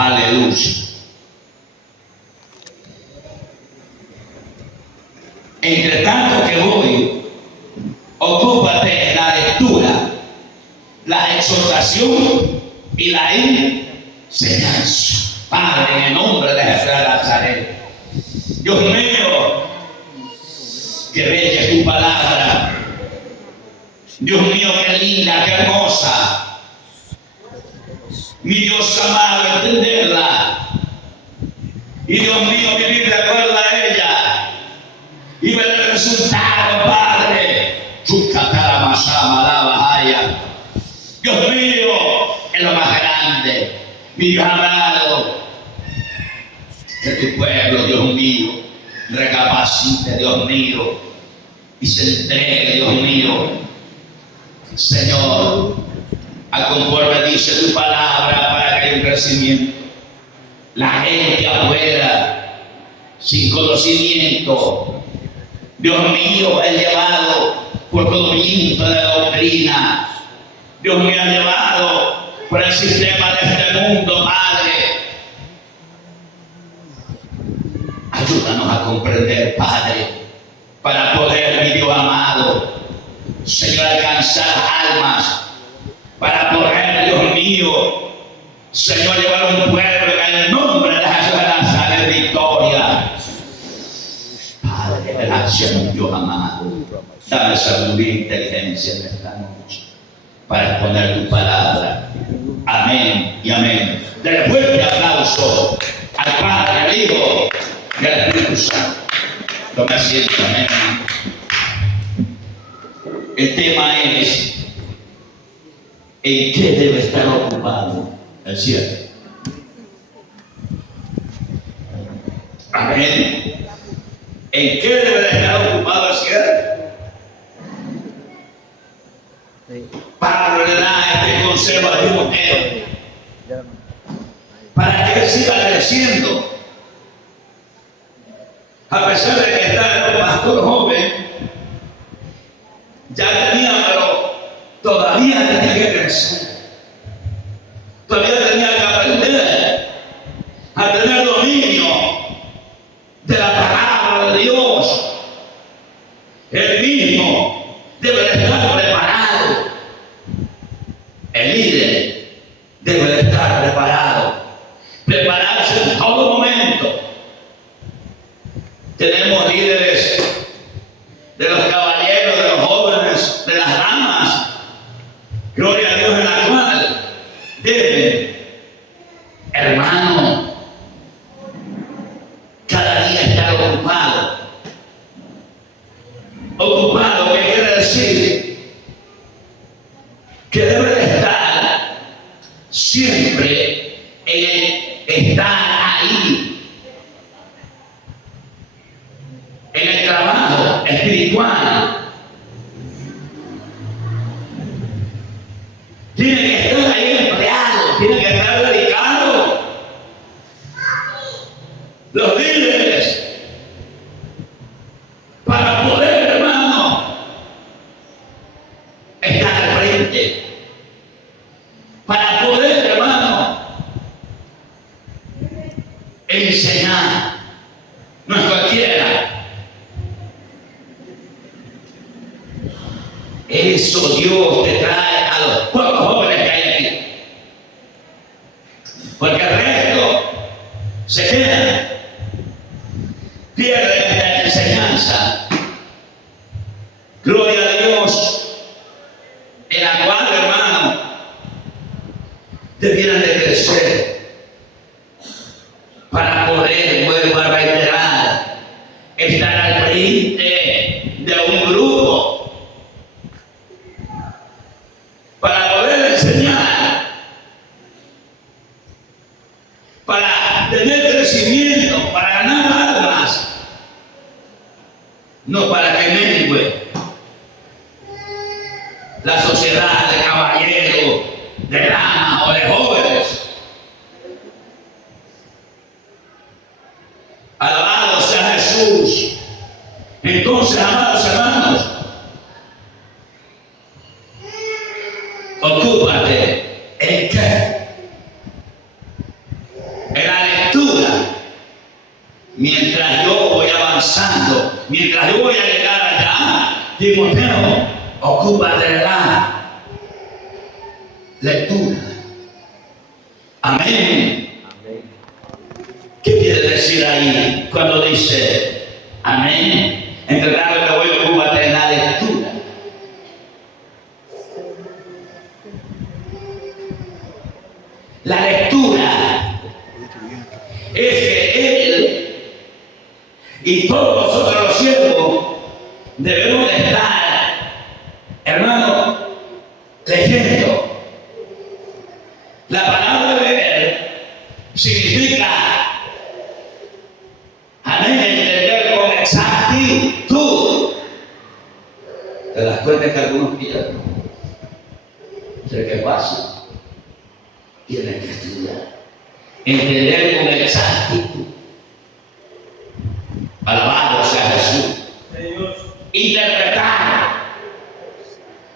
Aleluya. Entre tanto que voy, ocúpate en la lectura, la exhortación y la enseñanza. Padre, en el nombre de Jesús de Nazaret. Dios mío, que bella es tu palabra. Dios mío, qué linda, qué hermosa. Mi Dios amado, entenderla. Y Dios mío, vivir de acuerdo a ella. Y ver el resultado, Padre. Dios mío, es lo más grande. Mi Dios amado, que tu pueblo, Dios mío, recapacite, Dios mío, y se entregue, Dios mío, Señor, a conforme dice tu palabra, para que haya un crecimiento. La gente afuera, sin conocimiento, Dios mío, es llevado por todo viento de la doctrina. Dios mío, es llevado por el sistema de este mundo, Padre. Ayúdanos a comprender, Padre, para poder, mi Dios amado, Señor, alcanzar almas, para poder, Dios mío, Señor, llevar un pueblo en el nombre de Jesús de Nazaret, victoria. Padre, gracias, mi Dios amado. Dame sabiduría e inteligencia en esta noche para exponer tu palabra. Amén y amén. Dale fuerte aplauso al Padre, al Hijo y al Espíritu Santo. Tome asiento, amén. El tema es: ¿en qué debe estar ocupado el cielo? Amén. ¿En qué debe estar ocupado el cielo? Pablo le da este consejo a Timoteo para que él siga creciendo. A pesar de que está el pastor joven, ya tenía, pero todavía tenía que crecer. Todavía tenía que aprender a tener dominio de la palabra de Dios. Él mismo debe de estar preparado. El líder debe de estar preparado. Prepararse en todo momento. Tenemos líderes de los caballeros, de los jóvenes, de las damas. Gloria a Dios, en la cual deben, hermano, cada día estar ocupado. Ocupado, ¿qué quiere decir? Que debe de estar siempre estar ahí, en el trabajo espiritual. Tiene que estar ahí empleado, tiene que estar dedicado. Los líderes, para poder, hermano, estar al frente, para poder, hermano, enseñar. No es cualquiera. Eso Dios te trae a los pocos jóvenes que hay aquí. Porque el resto se queda, pierde esta enseñanza. Gloria a Dios, en la cual, hermano, debieran de crecer para poder, vuelvo a reiterar, estar al frente de un grupo, para poder enseñar, para tener crecimiento, para ganar almas, no para que mengue la sociedad de caballeros, de damas o de jóvenes. Alabado sea Jesús. Entonces, amados hermanos, ocúpate en qué. Timoteo, ocúpate de la lectura. Amén. ¿Qué quiere decir ahí cuando dice amén? Entre tanto que voy, ocúpate en la lectura. La lectura es que Él y todos nosotros los siervos debemos de estar, hermano, leyendo. La palabra leer significa, amén, entender con exactitud. ¿Te das cuenta que algunos pierden? ¿Qué pasa? Tienen que estudiar, entender con exactitud. Alabado sea Jesús. Interpretar.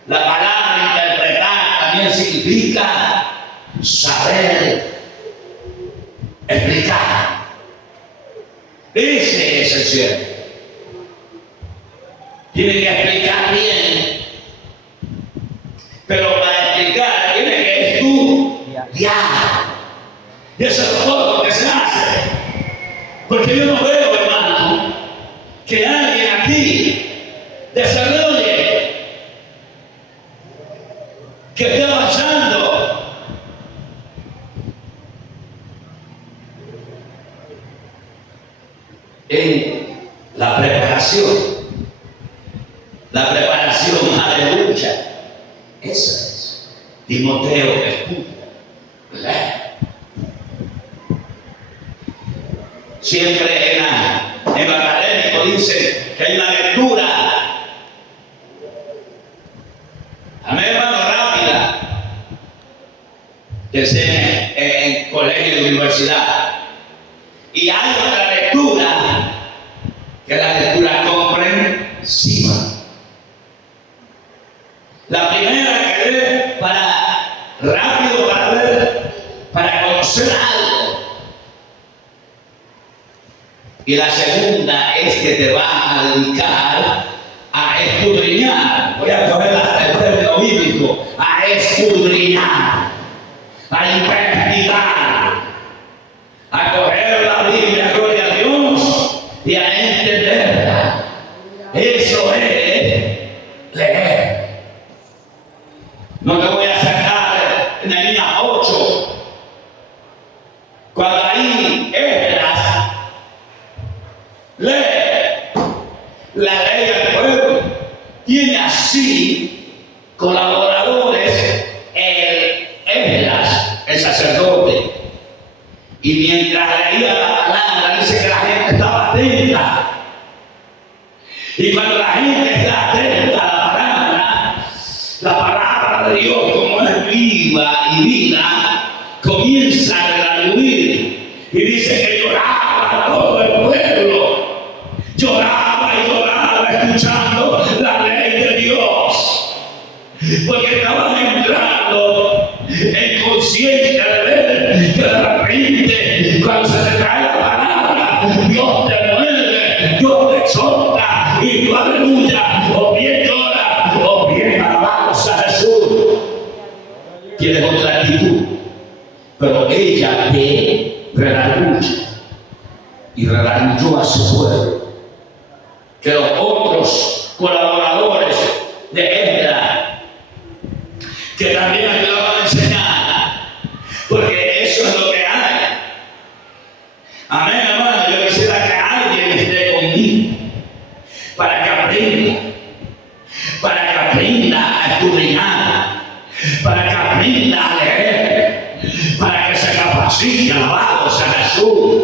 La palabra interpretar también significa saber explicar. Ese es el cielo. Tiene que explicar bien, pero para explicar tiene que estudiar. Y eso es todo lo que se hace. Porque yo no veo, hermano, que alguien aquí desarrolle, que esté avanzando en la preparación. La preparación, aleluya. Esa es. Timoteo, escucha. Siempre en lo académico dice que hay una lectura, amén, hermano, rápida, que se en colegio y universidad. Y hay otra lectura, que es la lectura comprensiva. La primera que es para rápido, para ver, para conocer algo. Y la segunda es que te vas a dedicar a escudriñar. Voy a coger el término bíblico, a escudriñar, a investigar, a coger la Biblia, gloria a Dios, y a entenderla. Eso es leer. No te voy a sacar en la línea 8, cuando ahí Esdras lee la ley del pueblo, tiene así colaboradores el Esdras, el sacerdote, y mientras leía la palabra dice que la gente estaba atenta, y cuando la gente está atenta a la palabra de Dios como es viva y vida, comienza a redarguir, y dice que lloraba todo el pueblo. Lloraba y lloraba escuchando la ley de Dios, porque estaban entrando en conciencia de ver que de repente cuando se te trae la palabra, Dios te mueve, Dios te exhorta y tu aleluya, o bien llora o bien alabamos a Jesús. Tienes otra actitud, pero ella te redarguye y redarguyó a su pueblo. Que los otros colaboradores de Esdras, que también ayudaban a enseñar, porque eso es lo que hay. Amén, hermano. Yo quisiera que alguien esté conmigo para que aprenda a escudriñar, para que aprenda a leer, para que se capacite. Alabado sea Jesús,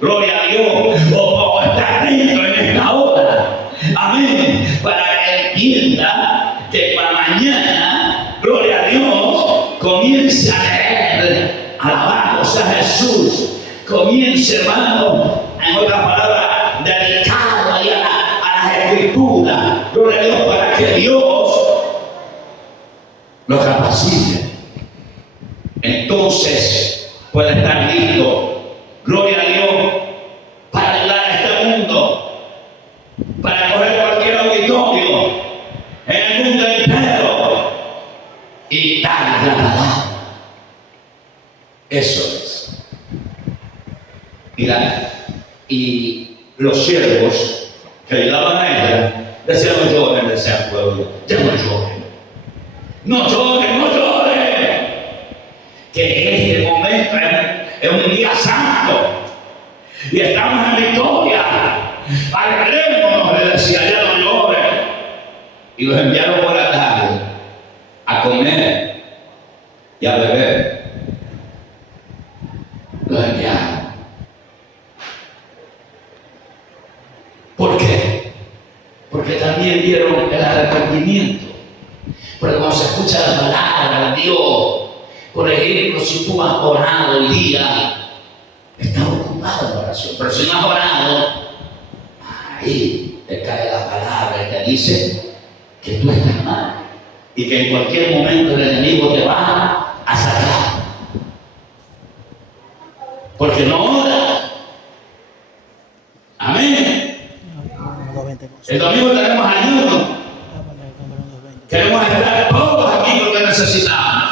gloria a Dios, o está atento en esta hora, amén, para que entienda que para mañana, gloria a Dios, comience a leer. Alabado sea Jesús, comience, hermano, en otras palabras, dedicado ahí a las escrituras, gloria a Dios, para que Dios lo capacite. Entonces puede estar listo, gloria a Dios, para ayudar a este mundo, para coger cualquier auditorio Eso es. Y los siervos que ayudaban a ella decían: no lloren, decía el pueblo, ya no lloren. No lloren, no lloren. Que este momento es un día santo y estamos en victoria. Alegrémonos, le decía, ya no lloren. Y los enviaron por la tarde a comer y a beber. Los enviaron. ¿Por qué? Porque también vieron el arrepentimiento. Porque cuando se escucha la palabra de Dios, por ejemplo, si tú has orado el día, estás ocupado en oración. Pero si no has orado, ahí te cae la palabra y te dice que tú estás mal y que en cualquier momento el enemigo te va a sacar. Porque no oras. Amén. El domingo tenemos ayuno. Queremos estar todos aquí porque necesitamos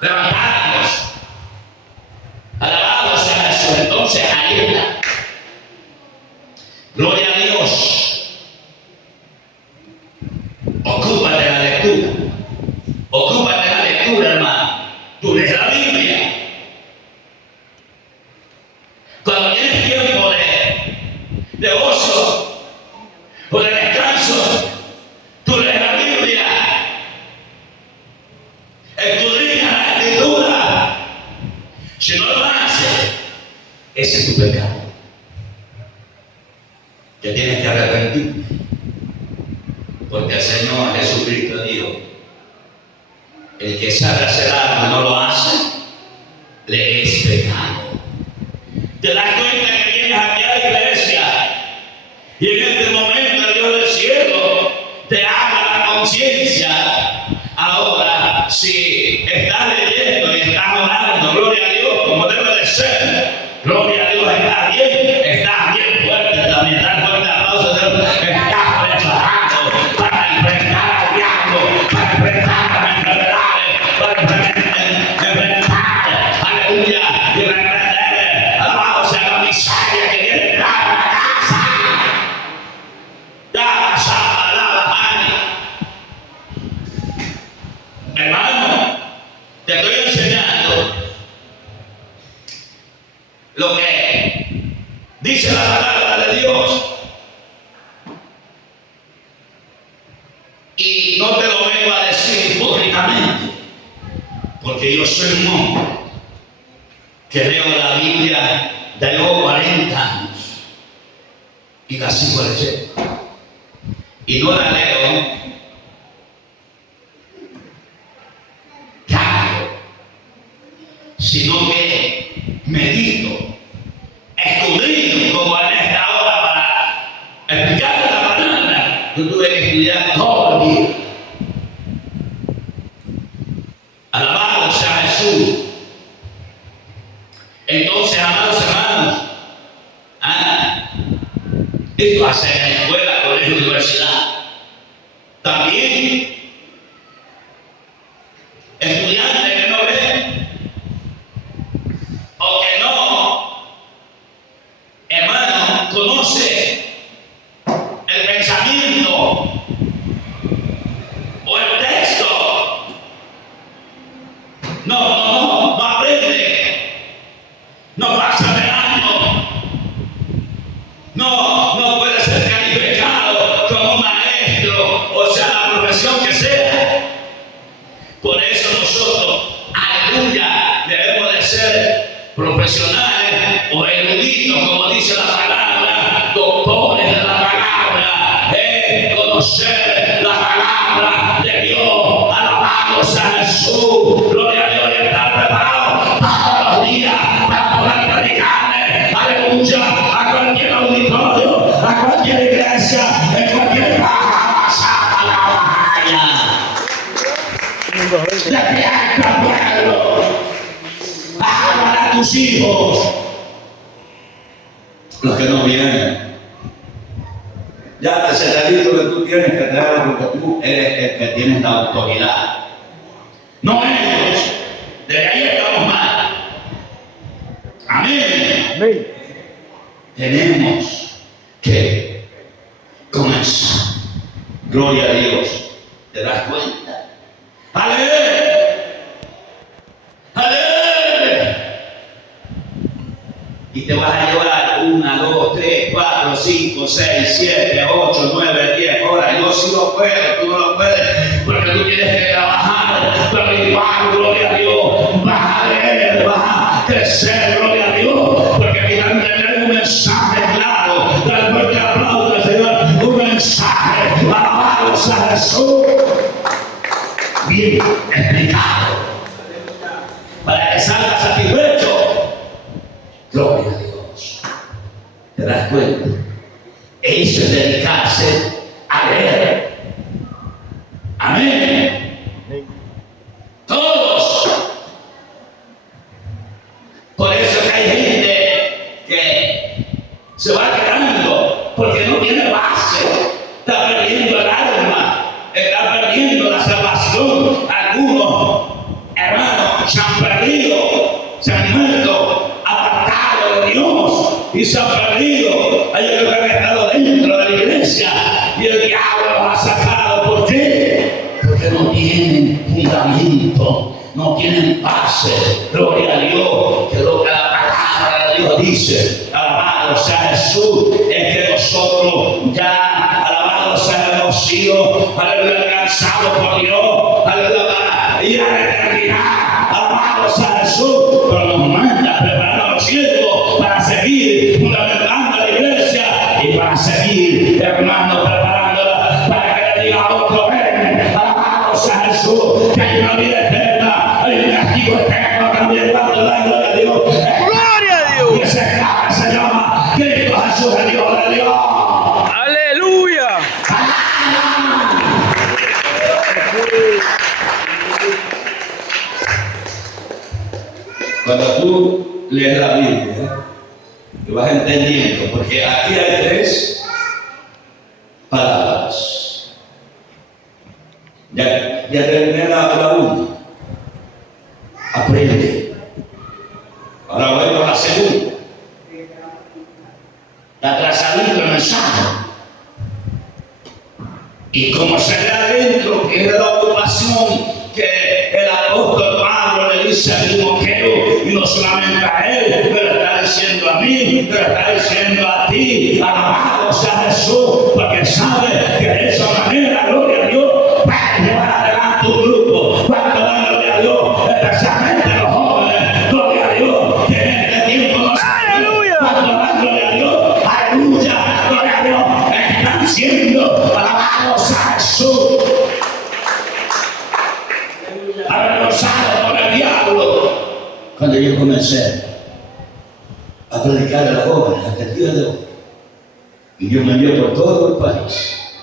levantarnos. Alabado sea Jesús. Entonces ahí está. Gloria a Dios. Ocúpate de la lectura. Ocúpate de la lectura, hermano. Tú lees la Biblia. Cuando tienes tiempo de ocio o de descanso, tú lees la Biblia. Escudriñas la Escritura. Si no lo haces, ese es tu pecado. Te tienes que arrepentir. Porque el Señor Jesucristo dijo: el que sabe hacer algo y no lo hace, le es pecado. Te das cuenta que vienes aquí a la iglesia y en este momento el Dios del cielo te habla la conciencia. Ahora, si estás leyendo y estás orando, gloria a Dios, como debe de ser, gloria a Dios, estás bien fuerte también, estás fuerte aplauso de Dios, estás preparado para enfrentar al diablo, para enfrentar a las enfermedades, para enfrentar, aleluya, y reprender, alabado sea la miseria que viene a entrar a la casa. Dala, saba, lava, hermano, te estoy enseñando lo que dice la palabra de Dios. Y no te lo vengo a decir públicamente, porque yo soy un hombre que leo la Biblia de los 40 años y la sigo leyendo. Y no la leo sino que medito, escudriño, como en esta hora para explicar la palabra. Yo tuve que estudiar todo el día. Alabado sea Jesús. Entonces, amados hermanos, esto hace en la escuela, colegio, universidad. También estudiantes que no ven o que no, hermano, conoce el pensamiento o el texto, no aprende, no pasa de año, no puede ser calificado como maestro, o sea, la profesión que sea. Por eso nosotros, aleluya, debemos de ser profesionales o eruditos, como dice la palabra, doctores de la palabra, conocer la palabra de Dios. Alabado sea Jesús, gloria a Dios, y estar preparados todos los días para poder predicarle, aleluya, a cualquier auditorio, a cualquier iglesia, en cualquier casa, a la valla. Despierta, pueblo. Habla a tus hijos. Los que no vienen. Ya se te ha dicho que tú tienes que traerlo porque tú eres el que tienes la autoridad. No ellos. Desde ahí estamos Tenemos que comenzar. Gloria a Dios. ¿Te das cuenta? ¡Aleluya! ¡Aleluya! Y te vas a llevar 1, 2, 3, 4, 5, 6, 7, 8, 9, 10 horas. Yo sí lo puedo, tú no lo puedes, porque tú tienes que trabajar. Pero igual, gloria a Dios, vas a leer, vas a crecer, gloria a Dios, porque aquí van a tener un mensaje claro. Dale fuerte aplauso al Señor, un mensaje, alabados a Jesús, bien explicado, para que salgas satisfecho. Gloria a Dios. ¿Te das cuenta? Eso es dedicarse a leer. Amén. Todos. Por eso que hay gente que se va quedando porque no tiene base. Está perdiendo el alma. Está perdiendo la salvación. Algunos hermanos se han perdido. Se han muerto. Dios, y se han perdido. Hay que haber estado dentro de la iglesia y el diablo los ha sacado. ¿Por qué? Porque no tienen fundamento, no tienen base. Gloria a Dios, que lo que la palabra de Dios dice, alabado sea Jesús, es que nosotros ya, alabado sea, hemos sido, aleluya, alcanzados por Dios, aleluya, para ir a la eternidad. Alabado sea Jesús, pero nos manda preparando los siervos para seguir fundamentando la iglesia y para seguir, hermano, preparándola para que le diga a otro: ven, alabado sea Jesús, que hay una vida eterna, hay un castigo eterno también para la gloria a Dios. ¡Gloria a Dios! Y ese escape se llama Cristo Jesús, el Dios de Dios. ¡Aleluya! Cuando tú lees la Biblia, tú vas entendiendo, porque aquí hay 3 palabras. Ya terminé la 1. Aprende. Ahora voy por la segunda. La trasladito el mensaje. Y como se ve adentro, que es la ocupación que el apóstol Pablo le dice a Timoteo, y no solamente a él, pero está diciendo a mí, pero está diciendo a ti: alabado sea Jesús, porque sabe que de esa manera, gloria a Dios, para llevar adelante un grupo, para dar gloria a Dios, especialmente los jóvenes, gloria a Dios, que en este tiempo no saben, cuando dan gloria a Dios, aleluya, gloria a Dios, están siendo alabados a Jesús. Avergonzado por el diablo. Cuando yo comencé a predicar a los jóvenes hasta el día de hoy, y Dios me envió por todo el país,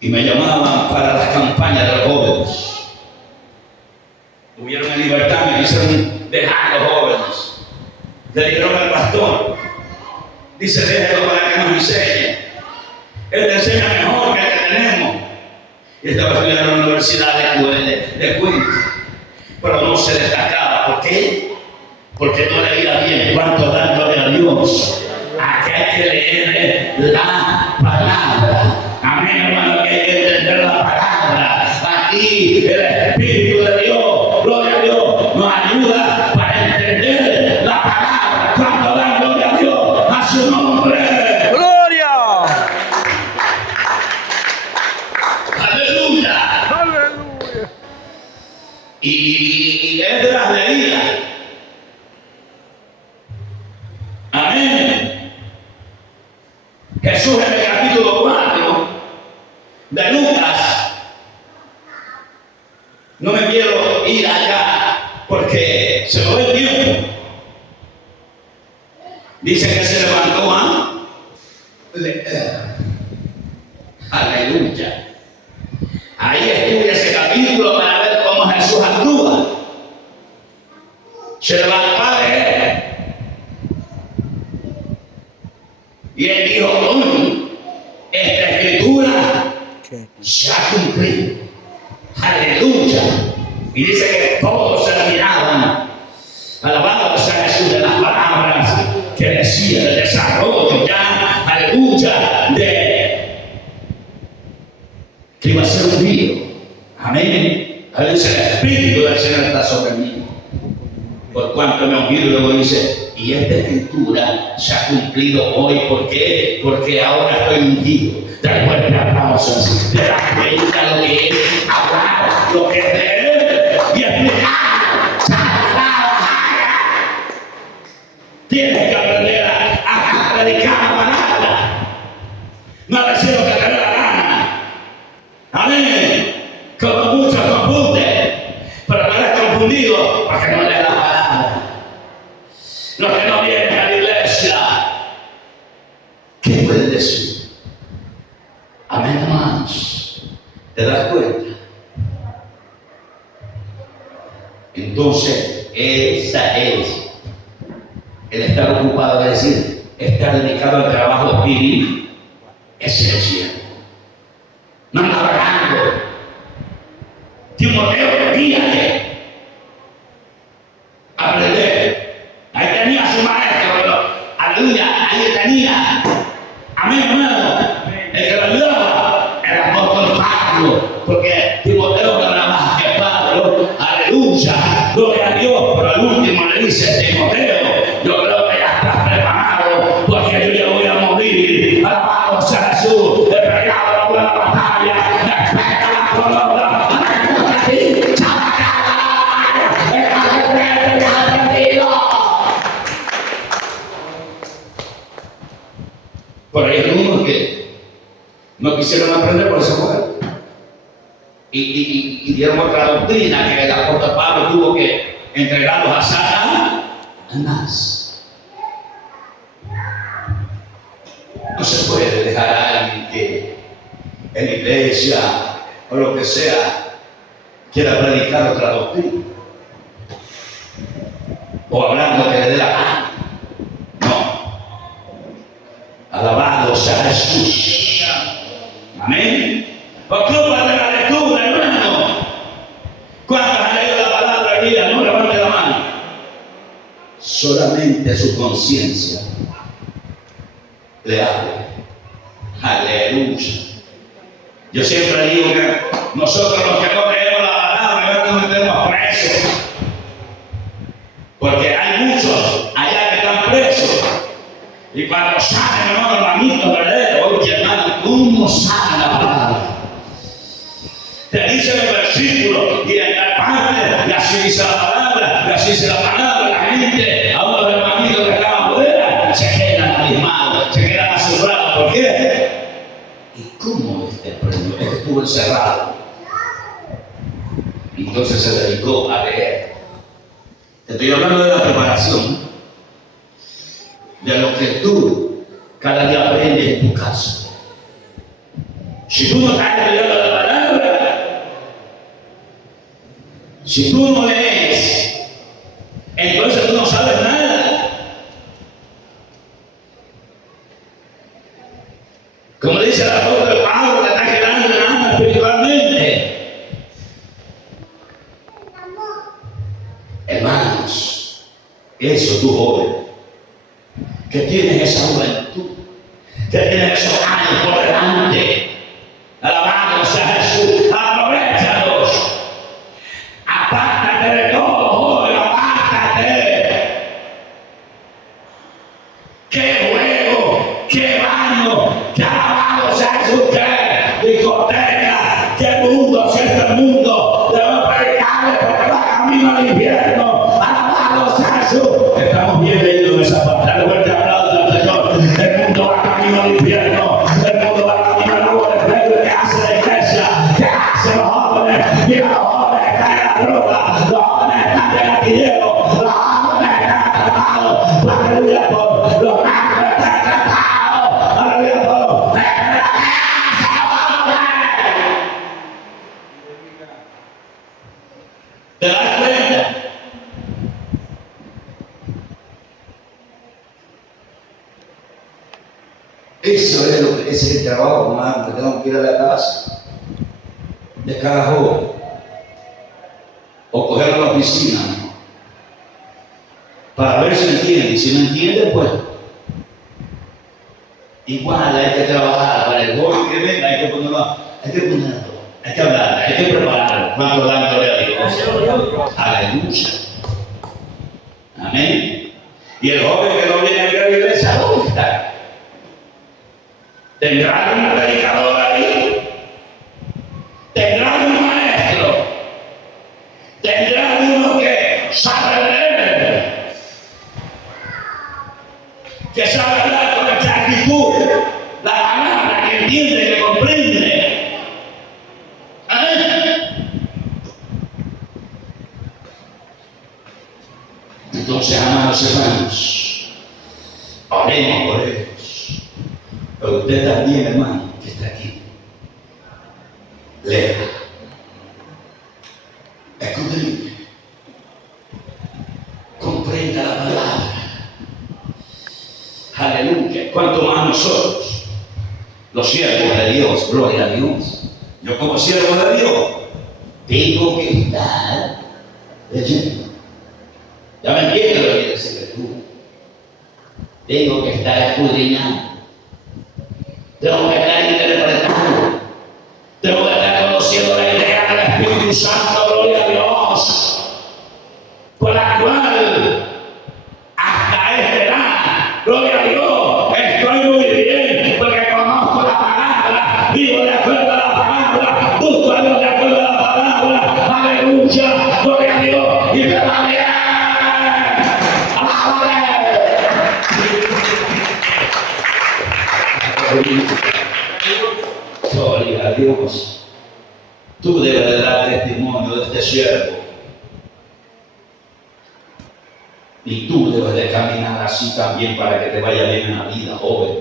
y me llamaban para las campañas de los jóvenes. Tuvieron en libertad, me quisieron dejar a los jóvenes. Le dijeron al pastor: dice, déjelo para que nos enseñe. Él te enseña mejor que el que tenemos. Y estaba estudiando en la universidad de Queens, pero no se destacaba. ¿Por qué? Porque no leía bien. ¿Cuánto dan gloria a Dios? Aquí hay que leer la palabra. Amén, hermano, que hay que entender la palabra. Aquí el Espíritu de Dios, gloria a Dios, nos ayuda para entender la palabra. ¿Cuánto dan gloria a Dios? A su nombre. Y Esdras leía. Amén. Jesús en el capítulo 4 de Lucas. No me quiero ir allá porque se me va el tiempo. Dice que se levantó a leer. Aleluya. Ahí estudia ese capítulo para ver cómo Jesús actúa. Se levantó a leer. Y él dijo: esta escritura se ha cumplido. Aleluya. Y dice que todos se la miraban. Alabado sea Jesús de las palabras crecía, de desarrollo ya, aleluya, de que iba a ser un río. Amén. A veces el Espíritu del Señor está sobre mí. Por cuanto me ungido, y luego dice, y esta escritura se ha cumplido hoy. ¿Por qué? Porque ahora estoy ungido. Te recuerdo que hablamos así. Te das cuenta lo que es hablar, lo que es leer y explicar. Tienes que aprender a predicar la palabra. No a decir lo que te dé la gana. Amén. Como muchos confunden, pero no eres confundido porque no lees la palabra. Los que no vienen a la iglesia, ¿qué pueden decir? Amén, hermanos. ¿Te das cuenta? Entonces, esa es el estar ocupado, es decir, estar dedicado al trabajo espiritual. Ese es el cielo. No anda vagando. Timoteo, guíate. Aprender. Ahí tenía a su maestro, pero aleluya, ahí tenía. Amén, hermano. El que lo ayudaba, el apóstol Pablo, porque Timoteo no era más que Pablo. Aleluya, gloria a Dios. Pero al último le dice: Timoteo, yo creo que ya estás preparado, porque yo ya voy a morir. Alabado sea Jesús. He peleado la buena batalla. Espera la palabra. Por ahí hay algunos que no quisieron aprender, por eso fueron. Y dieron otra doctrina que el apóstol Pablo tuvo que entregarlos a Satanás. No se puede dejar a alguien que en la iglesia o lo que sea quiera predicar otra doctrina o hablar lo que le dé la gana. No. Alabado sea Jesús. Amén. Ocúpate de la lectura, hermano. ¿Cuántos han leído la palabra hoy día? No levante la mano. Solamente su conciencia le habla. Aleluya. Yo siempre digo que nosotros los que no leemos la palabra no nos metemos presos. Porque hay muchos allá que están presos. Y cuando salen, hermano, hermanito, ¿verdad? Oye, hermano, ¿cómo sale la palabra? Te dice el versículo, y en tal parte, y así dice la palabra, y así dice la palabra, la gente, a unos hermanitos que estaban afuera, se quedan abismados, se quedan asombrados. ¿Por qué? ¿Y cómo este premio? Este estuvo encerrado. Entonces se dedicó a leer. Te estoy hablando de la preparación, de lo que tú cada día aprendes en tu casa. Si tú no estás estudiando la palabra, si tú no lees, entonces tú no sabes nada. Como dice el apóstol Pablo, te está quedando nada espiritualmente. Hermanos, eso tú joven, que tienes esa juventud, que tienes esos años por delante, alabado sea Jesús, aprovechalos. Apártate de todo, joven, apártate. Qué juego, qué baño, qué alabado sea Jesús, qué discoteca, qué mundo, si este mundo debe predicarle porque va camino al infierno. Alabado sea Jesús. Estamos bien leídos en esa parte. Dale fuerte aplauso al Señor. El mundo va camino al infierno. El mundo va camino al nuevo despegue que hace la iglesia, que hace los jóvenes. Mira, los jóvenes están en la droga, los jóvenes están en el gatillero, los jóvenes están atrapados. Aleluya, por los ángeles están atrapados. Aleluya, por los ¿te das cuenta? Eso es lo que ese es el trabajo, hermano, que tengo que ir a la casa de cada joven o coger a la oficina para ver si entiende. Si no entiende, pues Igual hay que trabajar para el joven que venga, hay que ponerlo, hay que hablar, hay que prepararlo. ¿Cuánto dan gloria a Dios? Aleluya. Amén. Y el joven que no viene aquí a la iglesia, ¿dónde está? ¿Tendrá un predicador ahí? ¿Tendrá un maestro? ¿Tendrá uno que sabe leer? Que sabe hablar con exactitud la palabra, que entiende, que comprende. Entonces, amados hermanos, oremos por ellos. Pero usted también, hermano, que está aquí, lea, escudriñe, comprenda la palabra. Aleluya. Cuanto más nosotros, los siervos de Dios, gloria a Dios. Yo como siervo de Dios tengo que estar leyendo. Ya me entiendes lo que quiere decir tú. Tengo que estar escudriñando. Tengo que estar interpretando. Tengo que estar conociendo la idea del Espíritu Santo, gloria a Dios. Por la cual, hasta esta edad, gloria a Dios, estoy muy bien, porque conozco la palabra, vivo de acuerdo a la palabra, busco a Dios de acuerdo a la palabra. Aleluya, gloria a Dios, y me va bien. Gloria a Dios. Tú debes de dar testimonio de este siervo. Y tú debes de caminar así también para que te vaya bien en la vida, joven.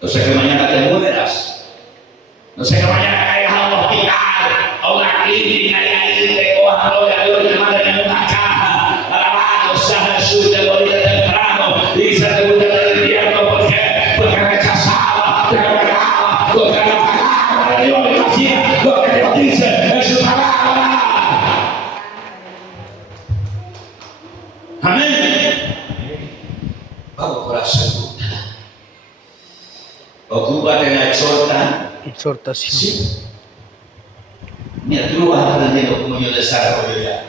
No sé que mañana te mueras. No sé que mañana caigas a un hospital, a una clínica y ahí te cojan, gloria a Dios, y te manden en una caja. Alabado sea Jesús, te moriré temprano y se te muere del infierno. ¿Por qué? Porque rechazaba, te negaba, porque la palabra de Dios no hacía lo que Dios dice en su palabra. Amén. Vamos por la segunda. Ocúpate en la Exhortación. Sí. Mira, tú no vas aprendiendo como yo desarrollo ya.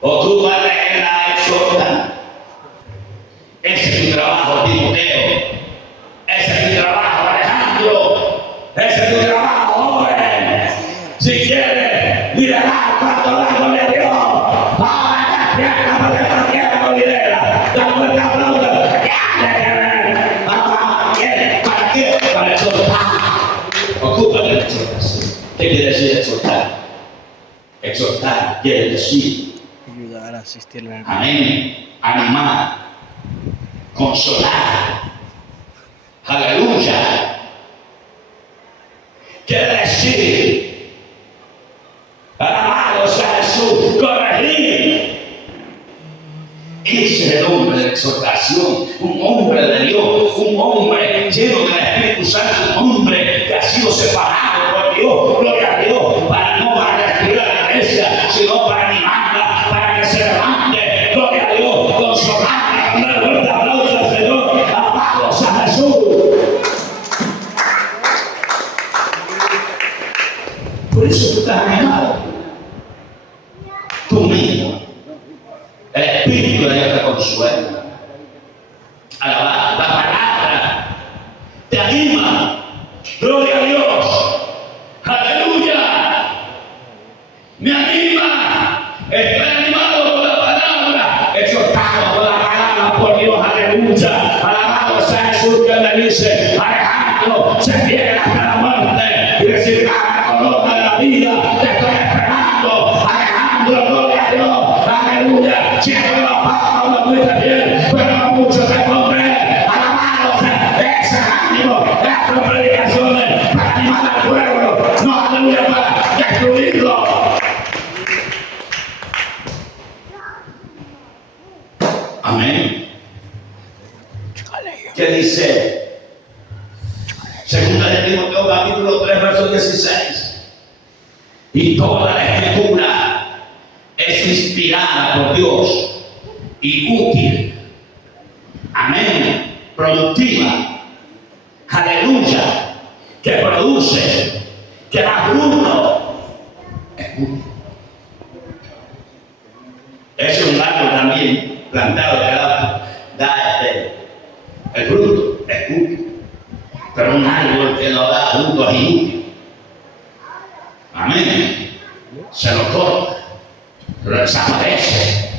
Ocúpate en la exhortación. Ese es tu trabajo, Timoteo. Ese es tu trabajo, Alejandro. Ese es tu trabajo, joven. Si quieres liderar cuanto la gloria de Dios, ahora despierta porque cualquiera no lidera. Da vuelta aplauso. ¿Para qué? Para exhortar. Ocúpate de la exhortación. ¿Qué quiere decir exhortar? Exhortar quiere decir Ayudar a asistir a la amén, animar, consolar. Aleluya. Quiere decir, alabado sea Jesús, corregir. Ese es el hombre de exhortación, un hombre de Dios, un hombre lleno del Espíritu Santo, un hombre que ha sido separado por Dios, gloria a Dios, para no para destruir a la iglesia, sino para animarla, para que se levante, gloria a Dios, consolarla, con la fuerte aplauso al Señor, alabado sea Jesús. Por eso tú estás animado, tú mismo. El Espíritu de Dios te consuela. Alabado. La palabra te anima. Gloria a Dios. Aleluya. Me anima. Estoy animado por la palabra. Exhortado por la palabra por Dios. Aleluya. Alabado sea Jesús que me dice: Alejandro, se viene hasta la muerte y recibirá la corona de la vida. Te estoy esperando. Alejandro, gloria a Dios. Aleluya. Siempre la palabra no está bien, pero mucho te pondré. Alabado sea ese ánimo, estas predicaciones para animar al pueblo, no aleluya para destruirlo. Amén. ¿Qué dice? Segunda de Timoteo capítulo 3 verso 16. Y toda la escritura es inspirada por Dios y útil. Amén. productiva, aleluya, que produce, que da fruto, es útil. Es un árbol también plantado que da el fruto, es útil. Pero un árbol que no da fruto es inútil. Amén. Se lo corta, lo desaparece.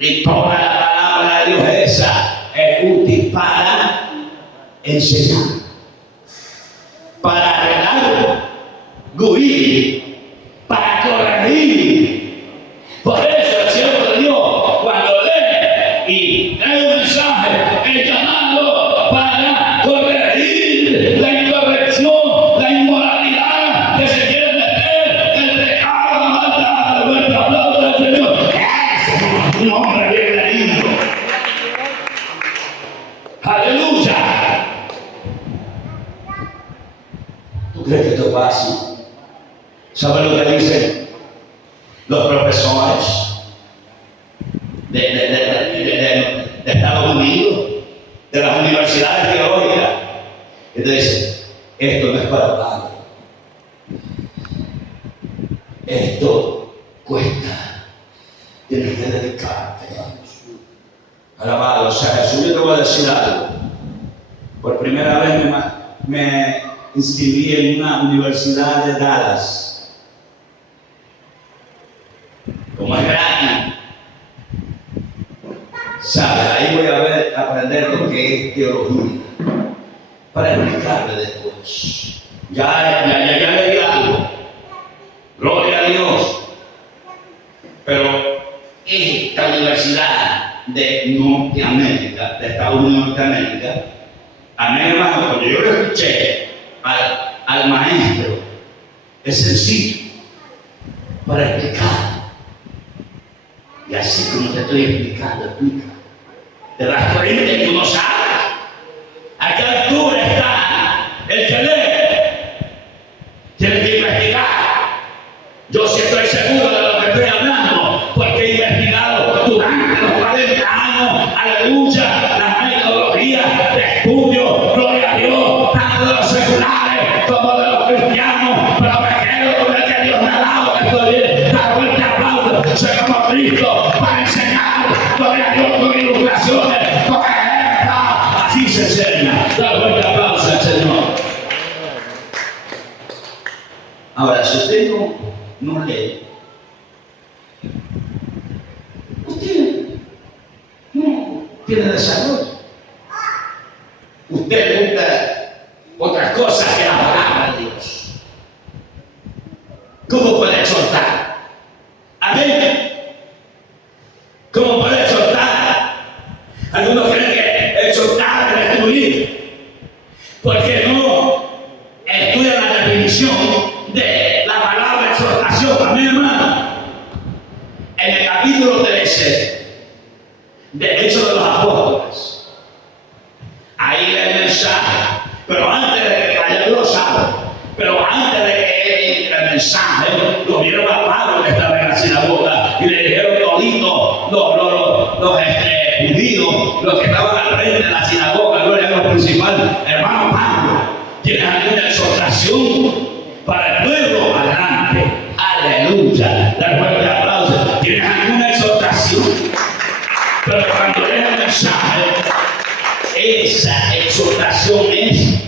Y toda la palabra de Dios esa es útil para enseñar, para redarguir, para corregir. Por eso el siervo de Dios, cuando lee y trae un mensaje, es llamado para corregir la incorrección, la inmoralidad que se quiere meter, el pecado, la maldad, la vuelta, aplauso del Señor. Es un hombre bien leído. Aleluya. ¿Tú crees que esto es fácil? ¿Sabes lo que dicen los profesores de Estados Unidos, de las universidades teológicas? Entonces, esto no es para pago. Esto cuesta. Tienes que dedicarte. Alabado sea Jesús. Yo te voy a decir algo. Por primera vez me inscribí en una universidad de Dallas. Como es grande, ¿sabes? Ahí voy a aprender lo que es teología, para explicarle después. Ya leí algo, gloria a Dios. Pero esta universidad de Norteamérica, de Estados Unidos de Norteamérica, a mí, hermano, cuando yo le escuché al maestro, es sencillo para explicar. Y así como te estoy explicando, explica. Te das cuenta que uno sabe a qué altura está el que lee. Tienes que investigar. Yo sí estoy seguro de lo que estoy hablando, porque he investigado durante los 40 años, aleluya, las metodologías de estudio, gloria a Dios, tanto de los seculares como de los cristianos, pero me quedo con el que Dios me ha dado, que estoy bien, dar fuerte aplauso, soy como Cristo, para enseñar, gloria a Dios, con ilustraciones, con ejemplos, así se enseña, dar fuerte aplauso al Señor. Ahora, si usted no lee, usted no tiene desarrollo. Usted busca otras cosas que la palabra de Dios. ¿Cómo puede exhortar? Amén. ¿Cómo puede exhortar? Algunos creen que exhortar es destruir, porque no estudian la definición de la palabra exhortación. Amén, hermano. En el capítulo 13 de Hechos de los Apóstoles, ahí lee el mensaje, pero antes de que vaya Dios sabe, pero antes de que el mensaje, lo vieron a Pablo que estaba en la sinagoga y le dijeron toditos los judíos, los que estaban al frente de la sinagoga, gloria a Dios principal, hermano Pablo, ¿tienes alguna exhortación para el pueblo? Adelante, aleluya, dar fuerte aplauso. ¿Tienes alguna exhortación? Pero cuando lees el mensaje, esa exhortación es,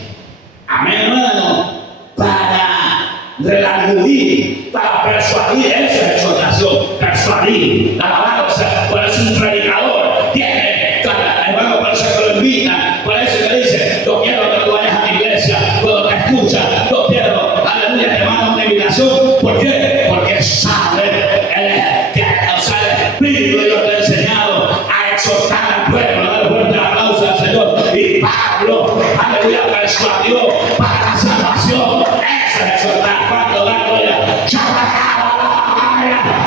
amén, hermano, para redarguir, para persuadir. Esa es exhortación, persuadir, alabanza. Por eso un predicador tiene, hermano, por eso que lo invitan, por eso que dice, yo quiero que tú vayas a mi iglesia, cuando te escuchas, yo quiero, aleluya, te mando una invitación. ¿Por qué? Porque sabe que el Espíritu de Dios te ha enseñado a exhortar al pueblo, a dar fuerte aplauso al Señor. Y Pablo, aleluya, persuadió para la salvación. Eso es exhortar. Cuando da gloria,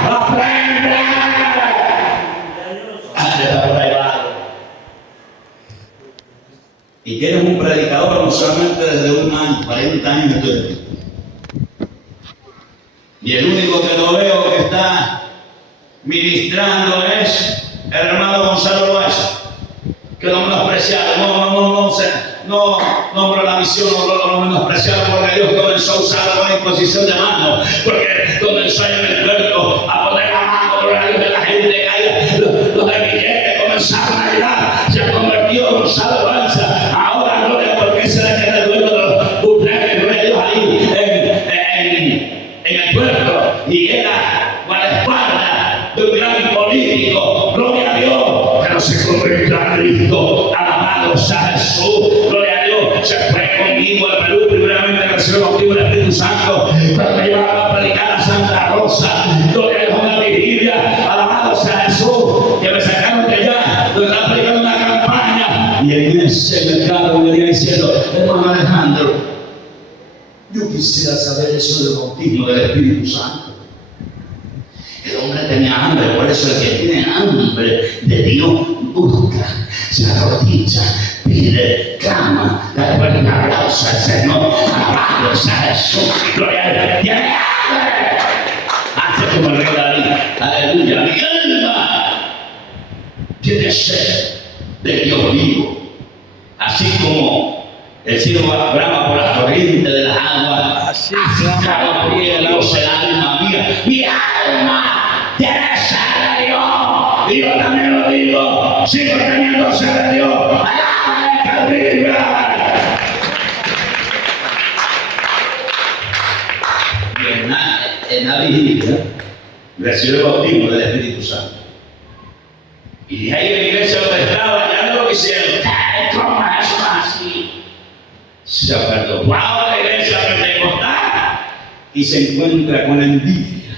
aprende. Y tienes un predicador no solamente desde un año, 40 años estoy aquí. Y el único que lo veo que está ministrando es el hermano Gonzalo Loaiza, que lo hemos apreciado. misión lo menospreciaron, porque Dios comenzó a usarlo con imposición de manos, porque comenzó en el puerto a poner la mano, gloria a Dios, de la gente caída, los de billetes comenzaron a ayudar, se ha convertido en Gonzalo Banza. Ahora, gloria, porque ese era el dueño de los cumpleaños, gloria a Dios, ahí en el puerto, y era guardaespaldas de un gran político, gloria a Dios, pero se convirtió a Cristo, alabado sea Jesús, gloria a Dios. Se fue conmigo al Perú, primeramente recibió el bautismo del Espíritu Santo, pero me llevaba a predicar a Santa Rosa, gloria a Dios, una vigilia, alabado sea Jesús, que me sacaron de allá, donde estaba predicando una campaña, y en ese mercado me venía diciendo, hermano Alejandro, yo quisiera saber eso del bautismo del Espíritu Santo. El hombre tenía hambre, por eso el que tiene hambre de Dios busca, se arrodilla, pide, clama, da fuerte aplauso al Señor, alabado sea Jesús, gloria a Dios, tiene hambre. Hace como el rey David, aleluya, mi alma tiene sed de Dios vivo, así como el cielo brama por la corriente de las aguas, así clama por el alma mía, mi alma tiene sed de Dios, y yo también lo digo, sigo teniendo sed de Dios, alábame que vive. Y en la vigilia recibió el bautismo del Espíritu Santo, y ahí en la iglesia donde estaba, ya no lo hicieron, ¿cómo es eso así? Se apartó, wow, la iglesia pentecostal, y se encuentra con la envidia,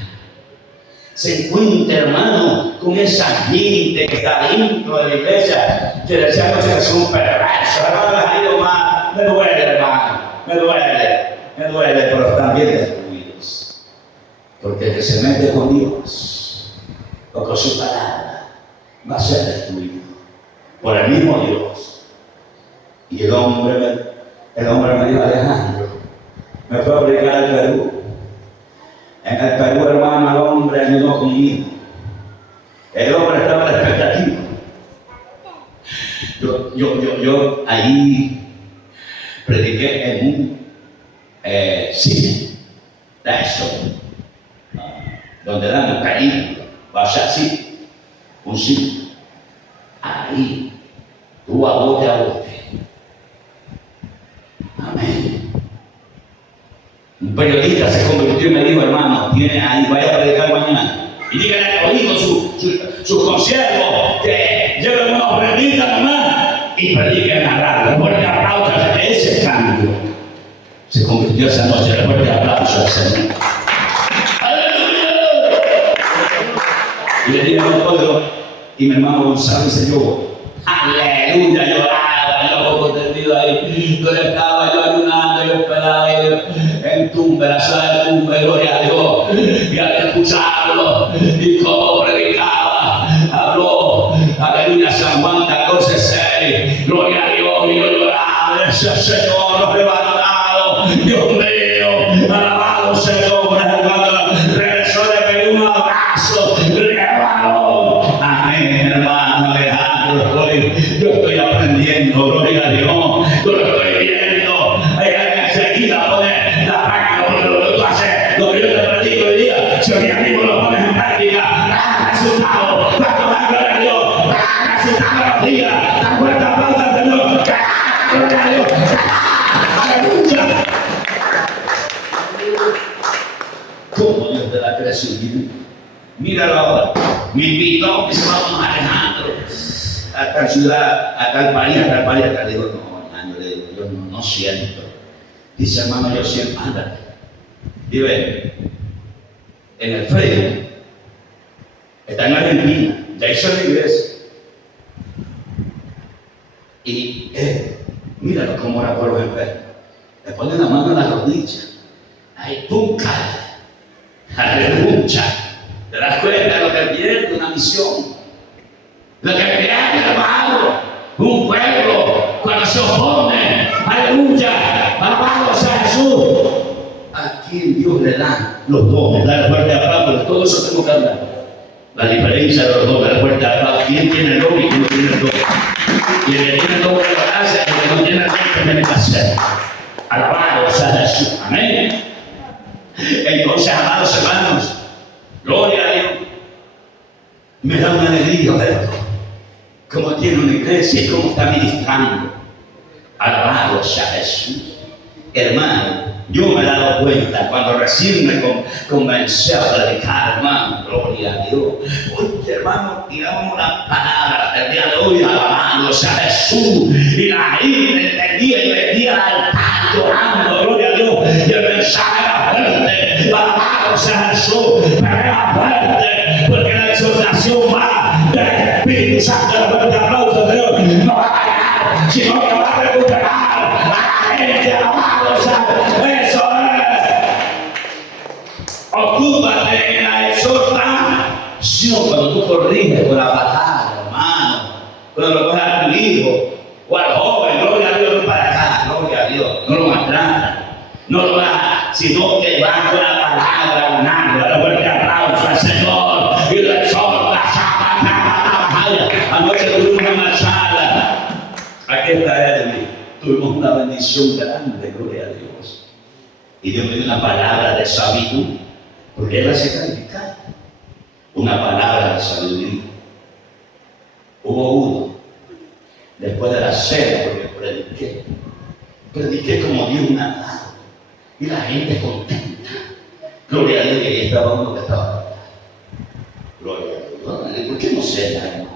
se encuentra, hermano, con esa gente que está dentro de la iglesia, que decíamos que son perversos, hermano, más, me duele, hermano, me duele, pero están bien destruidos, porque el que se mete con Dios o con su palabra va a ser destruido por el mismo Dios. Y el hombre me dijo, Alejandro, me fue a predicar al Perú. En el Perú, hermano, el hombre ayudó conmigo. El hombre estaba a la expectativa. Yo ahí prediqué en un cine de eso, donde dan películas, va a ser así, un cine. Ahí, tú a bote. Amén. Un periodista se convirtió y me dijo, hermano, tiene ahí, vaya a predicar mañana. Y díganle a los hijos, sus consiervos, que lleven unos benditas nomás y prediquen a radio. Fuerte aplauso a ese cambio. Se convirtió esa noche, fuerte aplauso al Señor. ¡Aleluya! Y le dije a don Pedro y mi hermano Gonzalo, dice yo, aleluya, lloraba, yo contendido ahí, donde estaba yo ayunando, yo esperaba ahí en tumba, la sala de tumba, gloria a Dios, y al escucharlo, y cómo predicaba, habló, aleluya, San Juan 14:6, gloria a Dios, y yo lloraba, ese Señor nos levantado, Dios mío, alabado Señor, hermano, regresó, le pedí un abrazo, hermano, amén, hermano Alejandro, yo estoy aprendiendo, gloria a Dios, yo lo estoy viendo, enseguida poner la práctica, lo que tú haces, lo que yo te predico hoy día, si hoy mismo lo pones en práctica, resultado, cuánto más gloria a Dios, resultado los días, la puerta aplauda al Señor, gloria a Dios, aleluya. ¿Cómo Dios te da crecimiento? Míralo ahora, me invitó, que se vamos a Alejandro, a tal ciudad, a tal país, acá le digo, no, hermano, le digo, yo no siento. Dice, hermano, yo siento, ándate. Vive en el Facebook, está en Argentina, ya hizo la iglesia. Y míralo cómo ora por los enfermos. Le pone la mano en la rodilla. Ahí, pum, cae. Aleluya. ¿Te das cuenta de lo que pierde una misión? Lo que pierde, hermano, un pueblo cuando se opone, aleluya, alabado sea Jesús. ¿A quién Dios le da los dones? Dar fuerte aplauso, todo eso tengo que hablar. La diferencia de los dones, dar fuerte aplauso. ¿Quién tiene el don y quién no tiene el don? Y el que tiene el don de la gracia, no tiene nada que tener que hacer. Alabado sea Jesús. Amén. Entonces, amados hermanos, gloria a Dios. Me da una alegría ver cómo tiene una iglesia y cómo está ministrando. Alabado sea Jesús. Hermano, yo me he dado cuenta cuando recién me comencé a predicar, hermano, gloria a Dios. Oye, hermano, tiramos una palabra del día de hoy, alabado sea Jesús. Y la gente entendía y vendía al altar llorando, gloria a Dios. Y el mensaje era fuerte, alabado sea Jesús. Pero era fuerte, porque la exhortación va del Espíritu Santo. El aplauso de Dios no va a ganar, sino que va a recuperar a la gente, alabado sea eso es. Ocúpate en la exhortación. Cuando tú corriges con la palabra, hermano, cuando lo coges a tu hijo o al joven, gloria a Dios, no para acá, gloria a Dios, no lo maltrata, no lo da, sino que va con la palabra ganando, le vuelve aplauso al Señor y lo exhorta. Anoche tuvimos una charla, aquí está Edwin, tuvimos una bendición grande, gloria a Dios. Y Dios me dio una palabra de sabiduría, porque él hace calificar. Una palabra de sabiduría. Hubo uno, después de la cena, porque prediqué como Dios me ha dado. Y la gente contenta. Gloria a Dios, que ahí estaba uno que estaba apartado. Gloria a Dios. ¿Por qué no sé, hermano?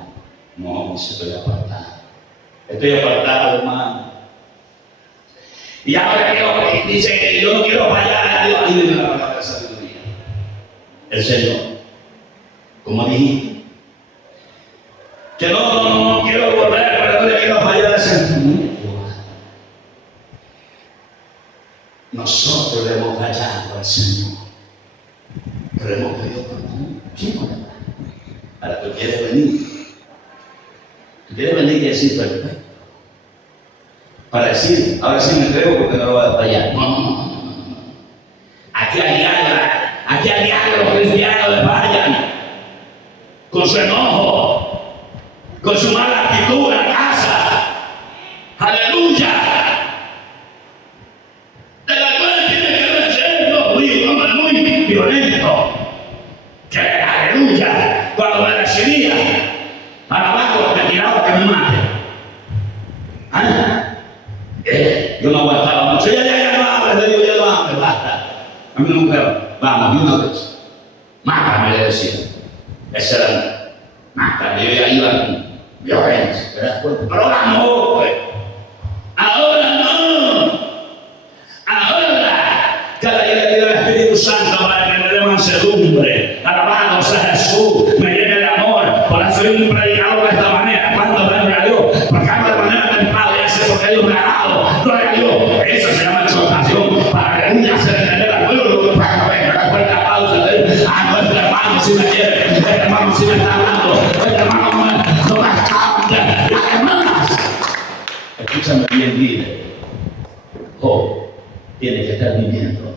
No, me estoy apartado. Estoy apartado, hermano. Y ahora que dice que yo no quiero fallar a Dios, ahí viene la palabra de sabiduría. El Señor, como dijiste, que no quiero volver, pero no le quiero fallar a ese sentimiento. Nosotros le hemos fallado al Señor, pero hemos pedido perdón. ¿Quién no le da? Ahora tú quieres venir. Tú quieres venir y decir perfecto. Para decir, ahora sí me entrego porque no lo voy a fallar. No. Aquí a diario los cristianos le fallan. Con su enojo, con su mala actitud en la casa. Aleluya. De la cual tiene que vencerlo. Muy violento. Que aleluya. Cuando me recibía, para abajo me tiraba que me mate. Yo no aguantaba mucho. Ya no hables, le digo, ya no hables, basta. A mí nunca, vamos, de una vez. Mátame, le decía. Ese era, mátame, yo ya iba con violencia, ¿verdad? Pero ahora no, pues. Ahora no. Ahora, cada día le pido al Espíritu Santo para que me dé mansedumbre. Alabado sea Jesús, me llene de amor. Por eso soy un predicador de esta manera. ¿Cuándo venga a Dios? Porque hablo de manera temprana y hace porque Dios me ha dado. Gloria a Dios. Eso se llama exhortación. Para que un día se detenga el pueblo. Para que venga la fuerte pausa. Nuestro hermano si me quiere. Este hermano si me está hablando. Este hermano no me escapa. Las hermanas. Escúchame bien, líder. Tiene que estar viviendo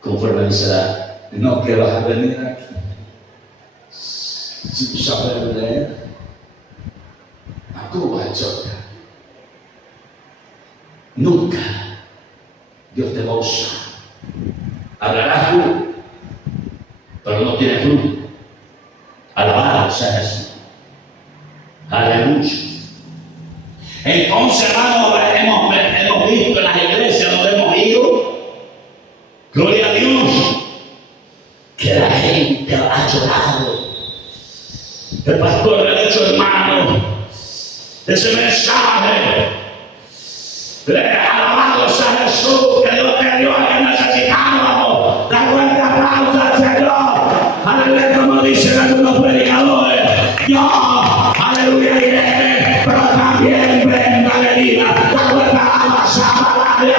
conforme dice la. No que vas a venir aquí sin saber leer. Tú vas a exhortar. Nunca Dios te va a usar. Hablarás tú, pero no tienes fruto. Alabado sea Jesús. Aleluya. Entonces, hermano, hemos visto en las iglesias donde hemos ido, gloria a Dios, que la gente ha llorado. El pastor le ha dicho, hermano, ese mensaje, alabado sea Jesús, que Dios te dio a que necesitábamos. Da fuerte aplauso al Señor. Aleluya, como dicen algunos predicadores. Yo, aleluya, iré, pero también venga la herida. Da fuerte aplauso a la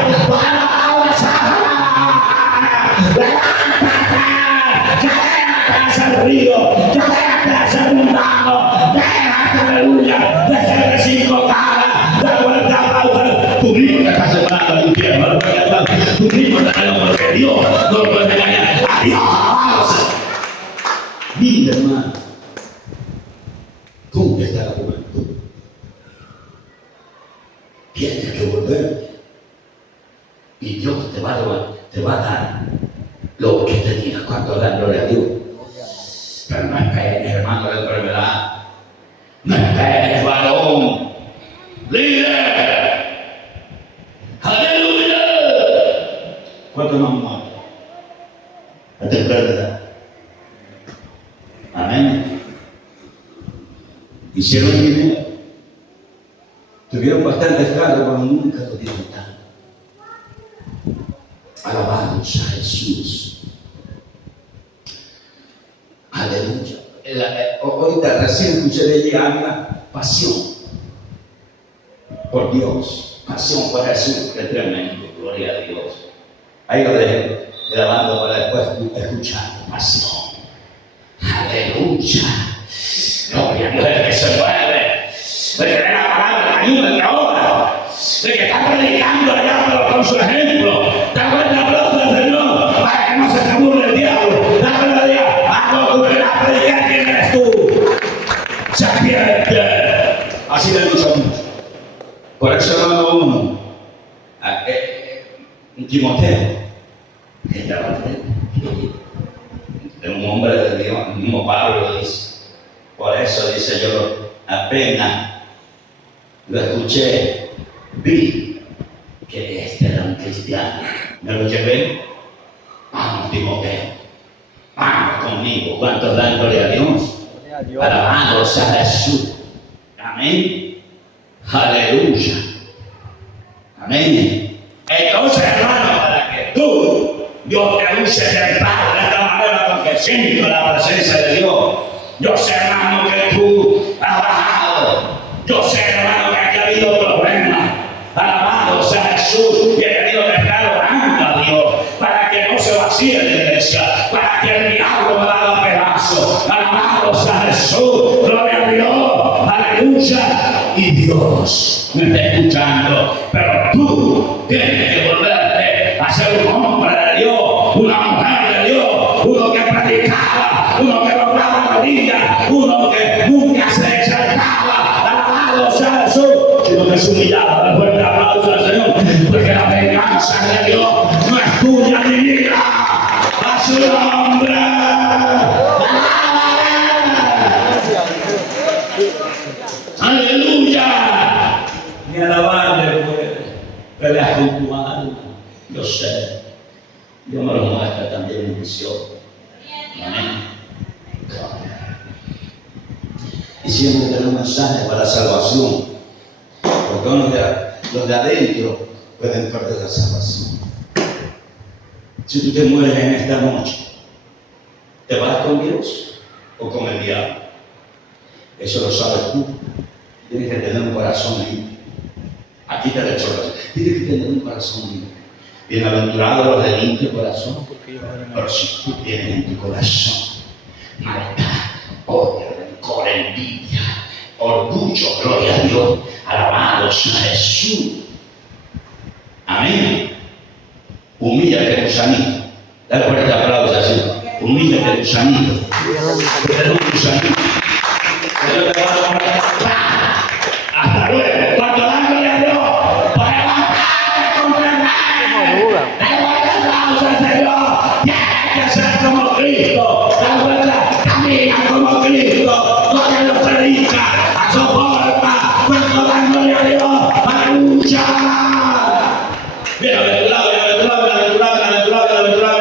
el río, ya déjate de hacer mundano, déjate, aleluya, de ser de 5 caras, de vuelta a aplaudir. Tu mismo te está separando de tu tierra, tu mismo te está porque Dios no lo puede engañar. A Dios, alabados. Mira, hermano, ¿cómo está la juventud? va a dar lo que tenía cuando dándole a Dios. Pero no esperes, hermano, de enfermedad. No esperes, varón. Líder. Aleluya. ¿Cuántos no han muerto? A temprana edad. Amén. Hicieron dinero. Tuvieron bastantes cargos, pero nunca lo dieron tanto. Alabamos a Jesús. Aleluya. Ahorita recién escuché de ella habla pasión por Dios, pasión por Jesús, que es tremendo, gloria a Dios. Ahí lo dejo grabando para después escuchar pasión. Aleluya. Gloria a Dios, el que se mueve, el que ve la palabra, el que obra, el que está predicando allá, pero con su ejemplo. Da cuenta, aplauso al Señor, para que no se te burle el diablo. Da cuenta, Dios, cuando tú vengas a predicar, ¿quién eres tú? Serpiente. Así le he dicho mucho. Por eso, hermano, un Timoteo, que estaba de un hombre de Dios, el mismo Pablo lo dice. Por eso dice yo, apenas lo escuché, vi que este era un cristiano. Me lo llevé. Vamos, Timoteo. Vamos conmigo. ¿Cuántos dándole a Dios? Alabados a Jesús. Amén. Aleluya. Amén. Entonces, hermano, para que tú, Dios te use de esta manera, porque siento la presencia de Dios. Yo sé, hermano, que tú has bajado. Yo sé, hermano, que aquí ha habido problemas. Alabado sea Jesús. Y he tenido que estar orando a Dios para que no se vacíe la iglesia, para que el diablo me haga pedazos. Alabado sea Jesús. Gloria a Dios. Aleluya. Y Dios me está escuchando. Pero tú tienes que volverte a ser un hombre de Dios, una mujer de Dios, uno que predicaba, uno que lograba la vida, uno que nunca se exaltaba. Alabado sea Jesús, sino que se humillaba. Fuerte aplauso al Señor, porque la venganza de Dios no es tuya ni mía. A su nombre. Aleluya. Mi alabarle puede pelear con tu alma. Yo sé. Dios me lo muestra también en visión. Amén. Y siempre tenemos un mensaje para la salvación. Porque los de adentro pueden perder la salvación. Si tú te mueres en esta noche, ¿te vas con Dios o con el diablo? Eso lo sabes tú. Tienes que tener un corazón limpio. Aquí te la exhortación. Tienes que tener un corazón limpio. Bienaventurados los de limpio corazón. Pero si tú tienes en tu corazón maldad, odio, rencor, envidia, orgullo, gloria a Dios, alabados a Jesús. Amén. Humíllate, gusanito. Dale fuerte aplauso así. Humíllate, gusanito. Tú eres un gusanito. Hasta luego. Cuando dándole a Dios, para levantarme contra el mal. Dale fuerte aplauso al Señor. Tienes que ser como Cristo. Dale fuerte, camina como Cristo. No te lo predica, soporta. Cuando dándole a Dios, aleluya. Bienaventurado, bienaventurado, bienaventurado, bienaventurado,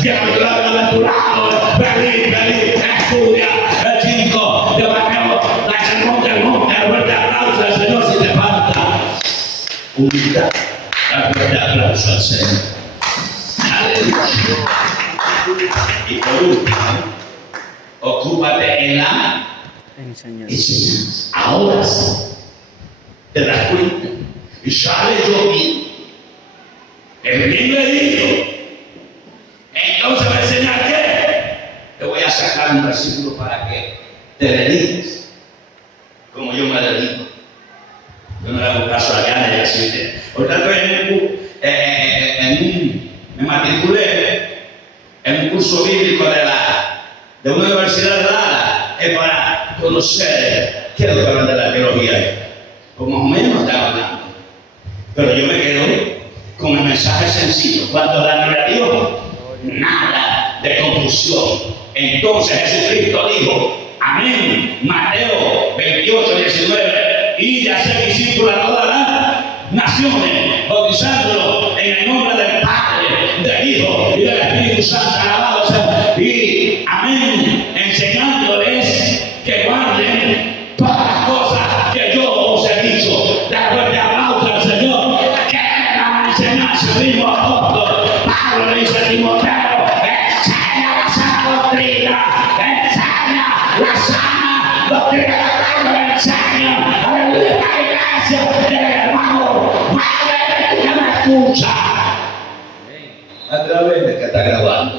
bienaventurado, bienaventurado, feliz, feliz, estudia, el chico, de Mateo, la sermón del monte, el fuerte aplauso al Señor si te falta. Humildad, el fuerte aplauso al Señor. Aleluya. Y por último, ocúpate en la enseñanza. Ahora sí, te das cuenta y sale yo bien. Es bien leído. Entonces va a enseñar qué. Te voy a sacar un versículo para que te dediques como yo me dedico. Yo no le hago caso a Diana y así. Por tanto, me matriculé en un curso bíblico de una universidad rara para conocer qué es lo que hablan de la teología. Como más o menos estaba hablando. Pero yo me quedo con el mensaje mensaje es sencillo. Cuando dan gloria a Dios, nada de confusión. Entonces Jesucristo dijo, amén, Mateo 28:19, y de hacer discípulos a todas las naciones, bautizándolos en el nombre del Padre, del Hijo y del Espíritu Santo, alabado sea, y amén, enseñándoles que guarden todas las cosas que yo os he dicho. De fuerte aplauso al Señor, que la enseñanza del mismo apóstol Pablo le dice a Timoteo, enseña la sana doctrina, enseña la sana doctrina, Pablo enseña, aleluya, la iglesia del hermano, madre que me escucha, a través de que está grabando.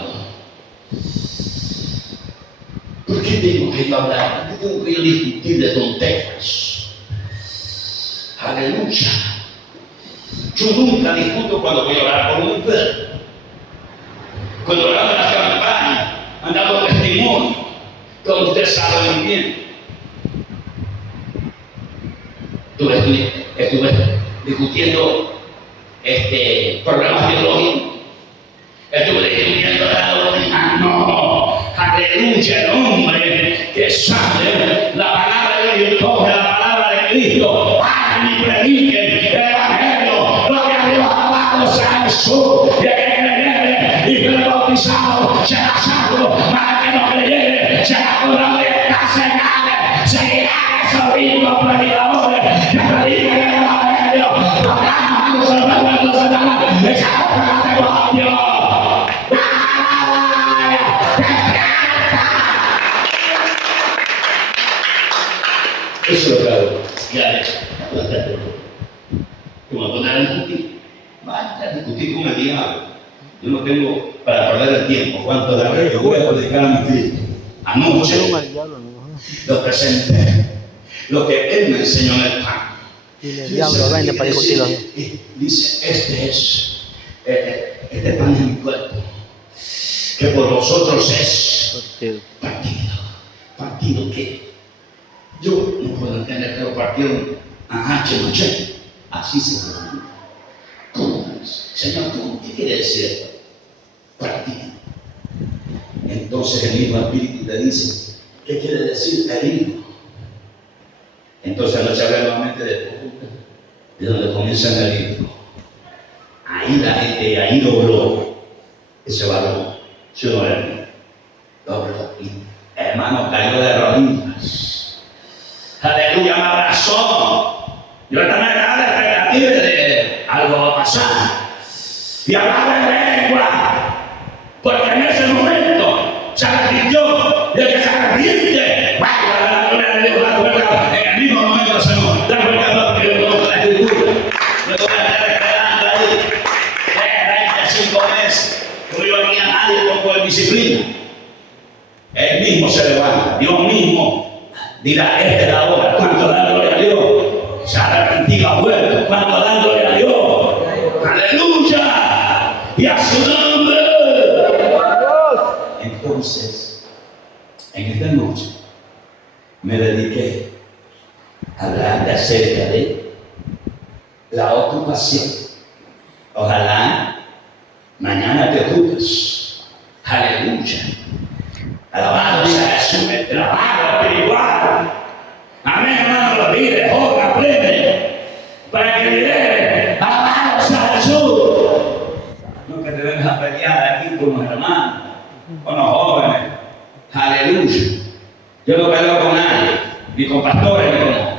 ¿Por qué tengo que yo hablar? ¿Por qué tengo que yo discutir de tonterías? Aleluya. Yo nunca discuto cuando voy a orar por un enfermo. Cuando oramos en las campañas, han dado testimonio, como ustedes saben bien. Estuve discutiendo problemas teológicos. Estuve discutiendo la doctrina. No, aleluya, el hombre que sabe la palabra de Dios, coge la palabra de Cristo, hagan y prediquen el evangelio, gloria a Dios, alabado sea Jesús, y el que creyere y fue bautizado será salvo, para que no creyere será condenado y está señales, seguirán esos mismos predicadores que predican el evangelio, hablando sobre el pueblo de Satanás, echando de demonio. Eso es lo que hago. Ya, como no poner a discutir, vaya a discutir con el diablo. Yo no tengo para perder el tiempo. ¿Cuánto de yo voy a predicar a mi Cristo? Anoche lo presenté, lo que él me enseñó en el pan. Y el diablo vende para discutirlo. Dice, este pan es mi cuerpo, que por vosotros es partido. ¿Partido qué? Yo no puedo entender que lo partieron a machete. Así se llama. ¿Cómo es? Señor, ¿qué quiere decir partido? Entonces el mismo Espíritu te dice, ¿qué quiere decir herido? Entonces anoche hablé nuevamente de donde comienza el herido. Ahí la gente, ahí dobló ese balón. Yo no era dobló. Hermano, cayó de rodillas. Aleluya, me abrazó. Yo también era la expectativa de algo va a pasar. Y hablaba en lengua. Porque en ese momento se arrepintió. Y el que se arrepiente, vaya la gloria de Dios, la vuelta. En el mismo momento se nos da vuelta a Dios, la escritura. Me voy a estar esperando ahí 35 meses. No iba aquí a nadie con disciplina. Él mismo se levanta. Dios mismo dirá, esta es la hora. ¿Cuánto dan gloria a Dios? Se ha arrepentido, ha vuelto. ¿Cuánto dan gloria a Dios? ¡Aleluya! Y a su nombre. Entonces, en esta noche, me dediqué a hablar acerca de la ocupación. Ojalá mañana te ocupes. Aleluya. Alabado sea Jesús, el trabajo espiritual. Amén, hermano, lo pide, joven, aprende, para que lidere. Alabado sea Jesús. No que te vengas a pelear aquí con los hermanos, con los jóvenes. Aleluya. Yo no peleo con nadie, ni con pastores, ni con nadie.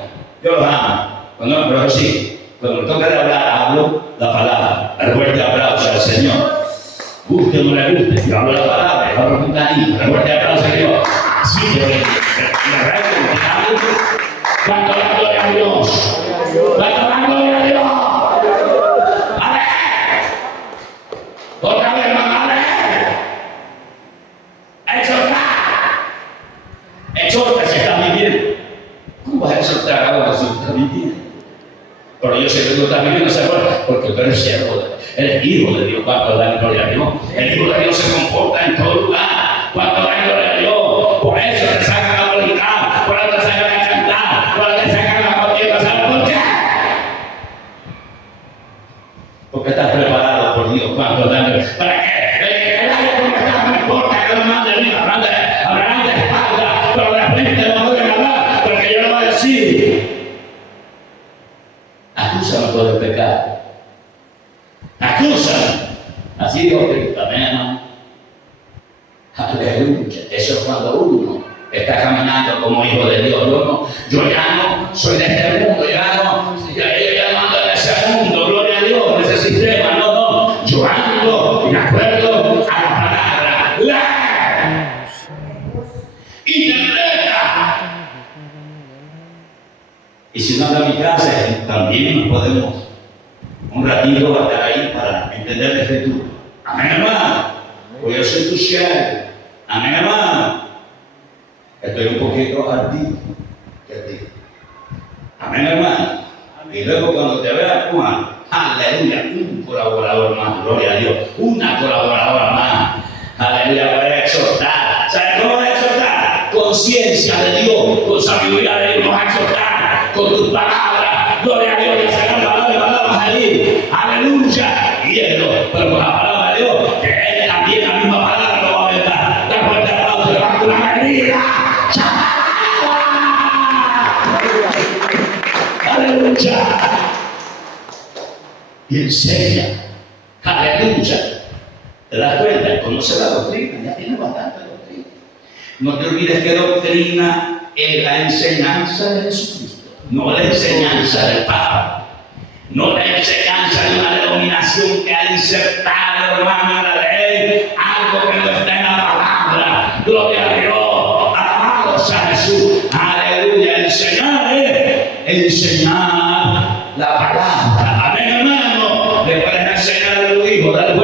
Yo los amo. Cuando, pero sí, cuando me toca de hablar, hablo la palabra. El fuerte aplauso al Señor. Guste o no le guste, yo hablo la palabra, yo hablo con cariño, el fuerte aplauso a Dios. Así yo le cuánto la gloria a Dios, cuánto la gloria a Dios. Amén. Otra vez, hermano, amén. Exhorta si estás viviendo. ¿Cómo vas a exhortar ahora si estás viviendo? Pero yo sé que tú estás viviendo, ¿se acuerda? Porque tú eres siervo de Dios. Eres hijo de Dios. Cuando da gloria a Dios, el hijo de Dios se comporta en todo lugar. Cuando da gloria a Dios, por eso te sacan a predicar, por eso te sacan a cantar, por eso te sacan a cualquier cosa. ¿Sabes por qué? Porque estás preparado por el pecado. Acusan. Así dijo Cristo. Amén, hermano. Aleluya. Eso es cuando uno está caminando como hijo de Dios. Yo ya no soy de este mundo, yo ya no ando en ese mundo, gloria a Dios, en ese sistema, no. Yo ando de acuerdo a la palabra. Interpreta. Y si no anda a mi casa, también nos podemos un ratito estar ahí para entender la escritura. Amén, hermano. Pues yo soy tu siervo. Amén, hermano. Estoy un poquito ardido que ti. Amén, hermano. Y luego cuando te veas, Juan, aleluya, un colaborador más, gloria a Dios, una colaboradora más, aleluya, para exhortar. ¿Sabes cómo vas a exhortar? Conciencia de Dios, con sabiduría de Dios, nos vas a exhortar con tus palabras, gloria a Dios, y sacar palabras allí, aleluya, y él, pero con la palabra de Dios, que él también la misma palabra lo va a verdad. Da fuerte aplauso, levanta una medida. Aleluya. Y enseña. Aleluya. ¿Te das cuenta? Conoce la doctrina. Ya tiene bastante doctrina. No te olvides que doctrina es la enseñanza de Jesucristo. No la enseñanza del Papa. No la enseñanza de una denominación que ha insertado, hermano, en la ley algo que no está en la palabra. Gloria a Dios. Alabado sea Jesús. Aleluya. Enseñar la palabra. Amén, hermano. Le puedes enseñar a tu hijo, darle